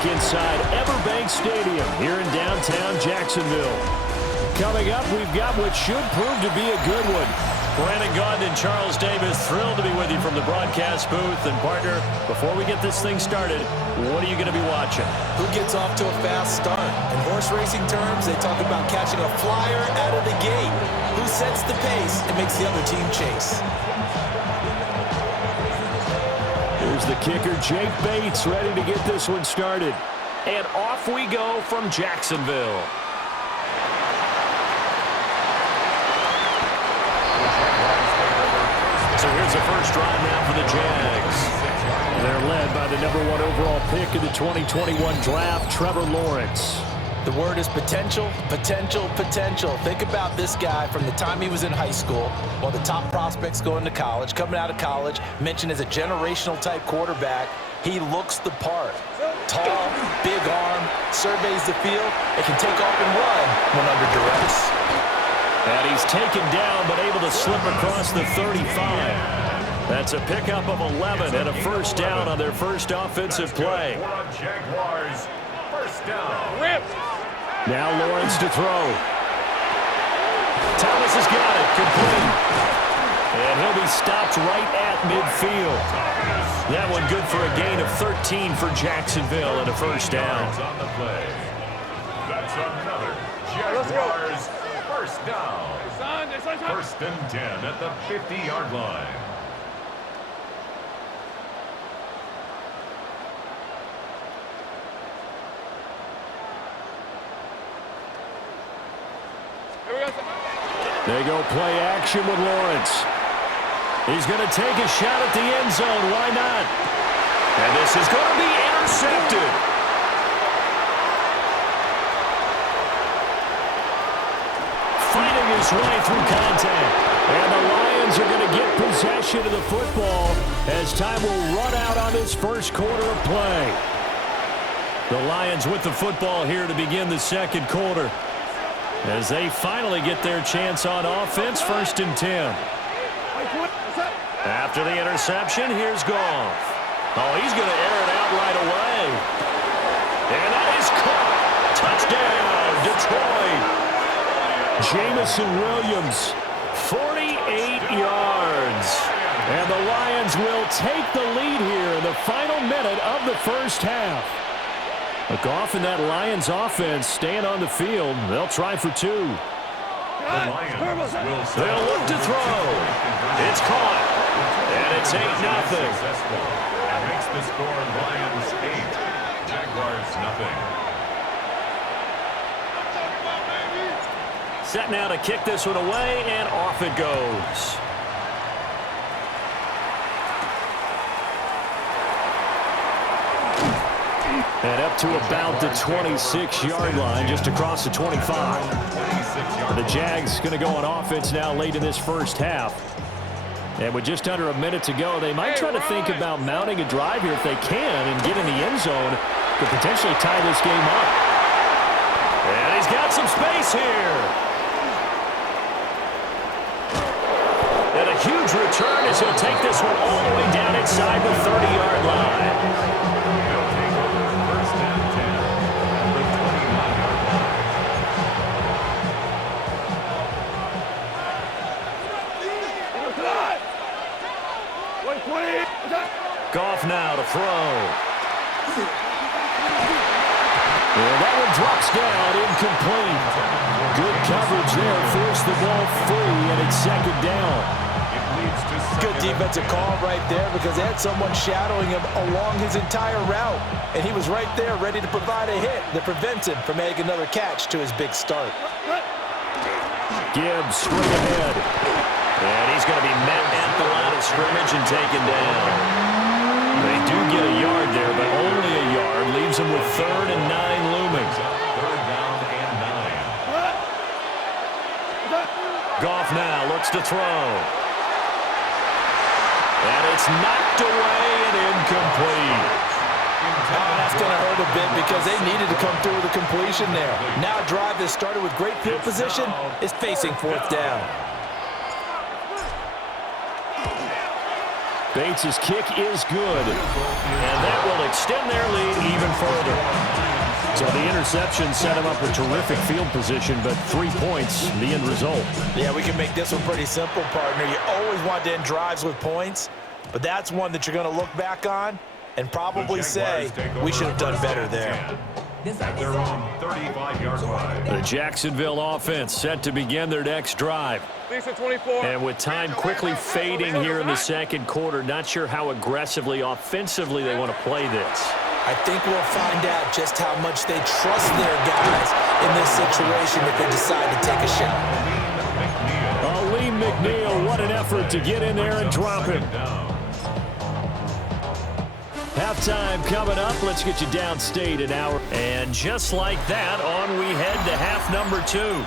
back inside Everbank Stadium here in downtown Jacksonville. Coming up, we've got what should prove to be a good one. Brandon Gaudin and Charles Davis, thrilled to be with you from the broadcast booth. And partner, before we get this thing started, what are you going to be watching? Who gets off to a fast start? In horse racing terms, they talk about catching a flyer out of the gate. Who sets the pace and makes the other team chase? Here's the kicker, Jake Bates, ready to get this one started. And off we go from Jacksonville. So here's the first drive now for the Jags. They're led by the #1 overall pick in the 2021 draft, Trevor Lawrence. The word is potential, potential, potential. Think about this guy from the time he was in high school, while the top prospects going to college, coming out of college, mentioned as a generational type quarterback. He looks the part. Tall, big arm, surveys the field, and can take off and run when under duress. And he's taken down, but able to slip across the 35. That's a pickup of 11 and a first down on their first offensive play. Jaguars, first down. Now Lawrence to throw. Thomas has got it, complete. And he'll be stopped right at midfield. That one good for a gain of 13 for Jacksonville and a first down. On the play. That's another Jaguars. First down. First and 10 at the 50-yard line. They go play action with Lawrence. He's going to take a shot at the end zone. Why not? And this is going to be intercepted. Fighting his way through contact. And the Lions are going to get possession of the football as time will run out on this first quarter of play. The Lions with the football here to begin the second quarter, as they finally get their chance on offense, first and 10. After the interception, here's Goff. Oh, he's going to air it out right away. And that is caught. Touchdown, Detroit. Jamison Williams, 48 yards. And the Lions will take the lead here in the final minute of the first half. Goff and that Lions offense staying on the field. They'll try for two. They'll look to throw. It's caught. And it's 8-0. And makes the score Lions 8, Jaguars 0. Set now to kick this one away, and off it goes. And up to about the 26-yard line, just across the 25. The Jags going to go on offense now late in this first half. And with just under a minute to go, they might try to think about mounting a drive here if they can and get in the end zone to potentially tie this game up. And he's got some space here. And a huge return as he'll take this one all the way down inside the 30-yard line. Goff now to throw. And that one drops down, incomplete. Good coverage there, forced the ball free, and it's second down. Good defensive call right there because they had someone shadowing him along his entire route. And he was right there ready to provide a hit that prevents him from making another catch to his big start. Gibbs straight ahead. And he's going to be met at the line of scrimmage and taken down. They do get a yard there, but only a yard. Leaves them with 3rd and 9 looming. 3rd down and 9. Goff now looks to throw. And it's knocked away and incomplete. That's going to hurt a bit because they needed to come through with a completion there. Now a drive that started with great field position is facing 4th down. Bates' kick is good, and that will extend their lead even further. So the interception set him up with terrific field position, but 3 points, the end result. Yeah, we can make this one pretty simple, partner. You always want to end drives with points, but that's one that you're going to look back on and probably say, we should have done better there. At their own 35-yard line. The Jacksonville offense set to begin their next drive. And with time quickly fading here in the second quarter, not sure how aggressively, offensively they want to play this. I think we'll find out just how much they trust their guys in this situation if they decide to take a shot. Lee McNeil, what an effort to get in there and drop him. Halftime coming up. Let's get you downstate an hour. And just like that, on we head to half number 2.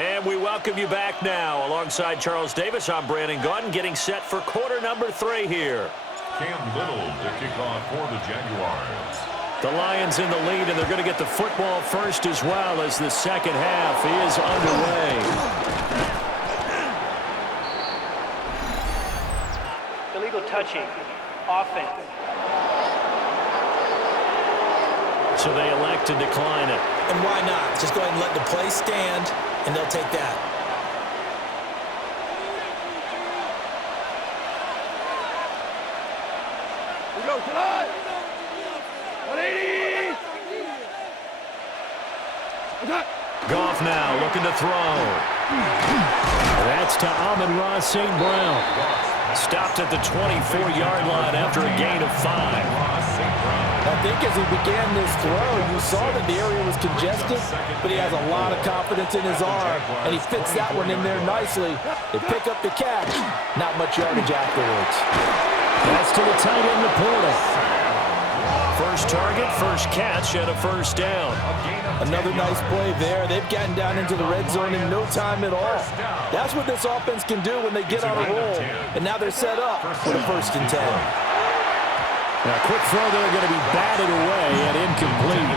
And we welcome you back now. Alongside Charles Davis, I'm Brandon Gaudin, getting set for quarter number 3 here. Cam Little to kick off for the Jaguars. The Lions in the lead, and they're going to get the football first as well as the second half is underway. Illegal touching. Offense. So they elect to decline it. And why not? Just go ahead and let the play stand, and they'll take that. We go tonight. 180. Goff now looking to throw. That's to Amon-Ra St. Brown. Stopped at the 24-yard line after a gain of 5. I think as he began this throw, you saw that the area was congested, but he has a lot of confidence in his arm, and he fits that one in there nicely. They pick up the catch. Not much yardage afterwards. That's to the tight end, Laporta. First target, first catch, and a first down. Another nice play there. They've gotten down into the red zone in no time at all. That's what this offense can do when they get on a roll. And now they're set up for the 1st and 10. Now, quick throw there, going to be batted away and incomplete.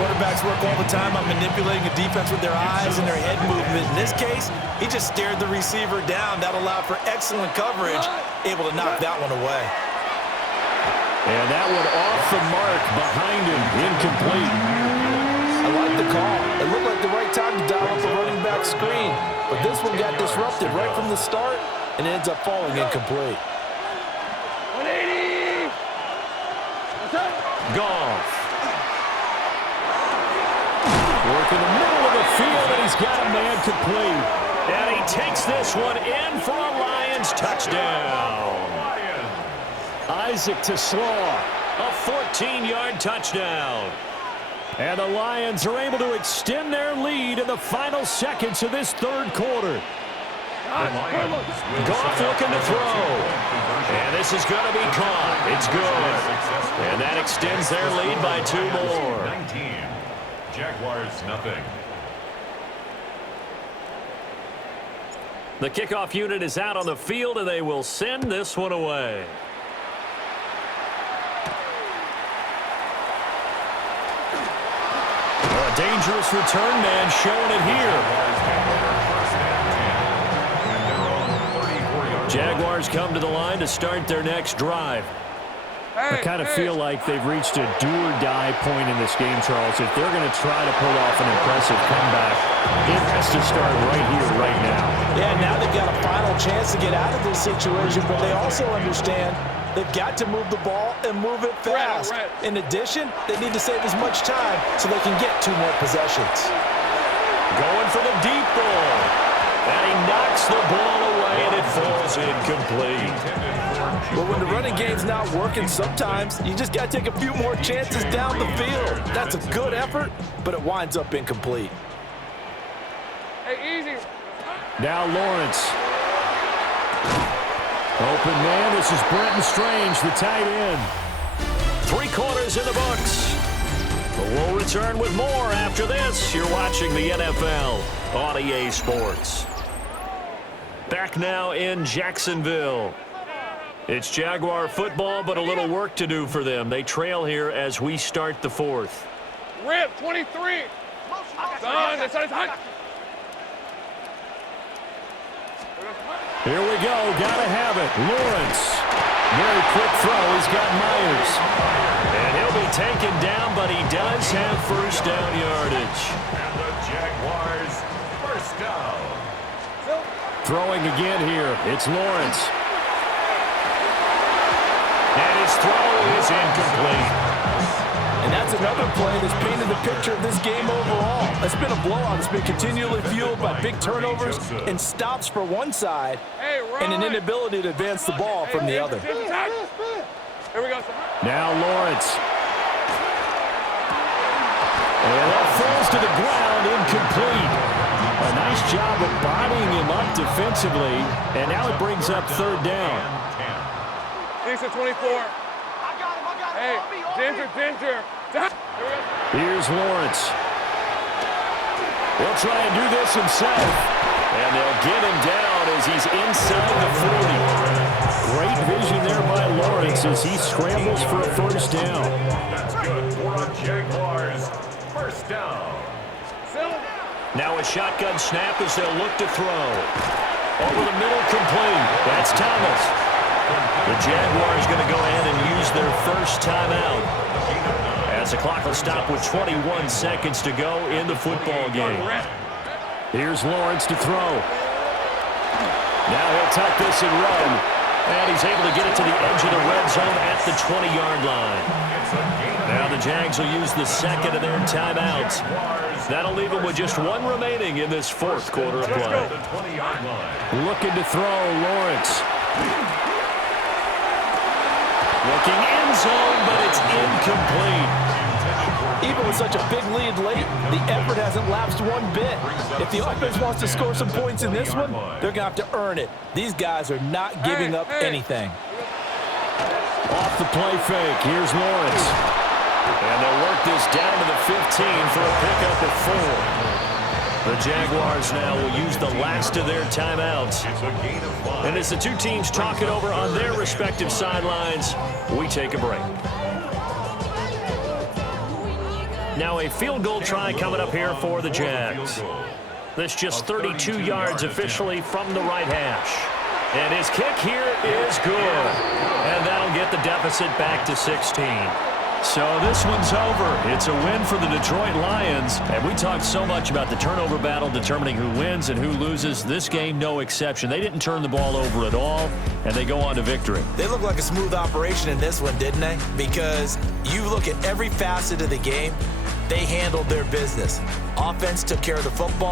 Quarterbacks work all the time on manipulating a defense with their eyes and their head movement. In this case, he just stared the receiver down. That allowed for excellent coverage, able to knock that one away. And that one off the mark behind him, incomplete. I like the call. It looked like the right time to dial up the running back screen, but this one got disrupted right from the start, and it ends up falling incomplete. 180. Goff. Work in the middle of the field, and he's got a man complete. And he takes this one in for a Lions touchdown. Isaac to Slaw, a 14-yard touchdown. And the Lions are able to extend their lead in the final seconds of this third quarter. Goff looking to throw. And this is going to be caught. It's good. And that extends their lead by 2 more. 19. Jaguars nothing. The kickoff unit is out on the field, and they will send this one away. A dangerous return man showing it here. Jaguars come to the line to start their next drive. I kind of feel like they've reached a do-or-die point in this game, Charles. If they're going to try to pull off an impressive comeback, it has to start right here, right now. Yeah, now they've got a final chance to get out of this situation, but they also understand they've got to move the ball and move it fast. In addition, they need to save as much time so they can get 2 more possessions. Going for the deep ball. And he knocks the ball away, and it falls incomplete. But when the running game's not working, sometimes you just got to take a few more chances down the field. That's a good effort, but it winds up incomplete. Hey, easy. Now Lawrence. Open man, this is Brenton Strange, the tight end. 3 quarters in the books. But we'll return with more after this. You're watching the NFL on EA Sports. Back now in Jacksonville. It's Jaguar football, but a little work to do for them. They trail here as we start the 4th. Rip, 23. Son, that's hot. Here we go. Gotta have it. Lawrence. Very quick throw. He's got Myers. And he'll be taken down, but he does have first down yardage. And the Jaguars first down. Throwing again here. It's Lawrence. And his throw is incomplete. And that's another play that's painted the picture of this game overall. It's been a blowout. It's been continually fueled by big turnovers and stops for one side and an inability to advance the ball from the other. Here we go. Now Lawrence. And that falls to the ground, incomplete. A nice job of bodying him up defensively, and now it brings up third down. Decent 24. Hey, Ginger. Here's Lawrence. He'll try and do this himself, and they'll get him down as he's inside the 40. Great vision there by Lawrence as he scrambles for a first down. That's good for a Jaguars first down. Now a shotgun snap as they'll look to throw. Over the middle, complete. That's Thomas. The Jaguars going to go ahead and use their first timeout as the clock will stop with 21 seconds to go in the football game. Here's Lawrence to throw. Now he'll tuck this and run. And he's able to get it to the edge of the red zone at the 20-yard line. Now the Jags will use the second of their timeouts. That'll leave them with just one remaining in this fourth quarter of play. Looking to throw, Lawrence. Looking end zone, but it's incomplete. Even with such a big lead late, the effort hasn't lapsed one bit. If the offense wants to score some points in this one, they're going to have to earn it. These guys are not giving up anything. Off the play fake, here's Lawrence. And they'll work this down to the 15 for a pickup of 4. The Jaguars now will use the last of their timeouts. And as the two teams talk it over on their respective sidelines, we take a break. Now a field goal try coming up here for the Jags. This just 32 yards officially from the right hash. And his kick here is good. And that'll get the deficit back to 16. So this one's over. It's a win for the Detroit Lions. And we talked so much about the turnover battle determining who wins and who loses. This game, no exception. They didn't turn the ball over at all, and they go on to victory. They look like a smooth operation in this one, didn't they? Because you look at every facet of the game, they handled their business. Offense took care of the football.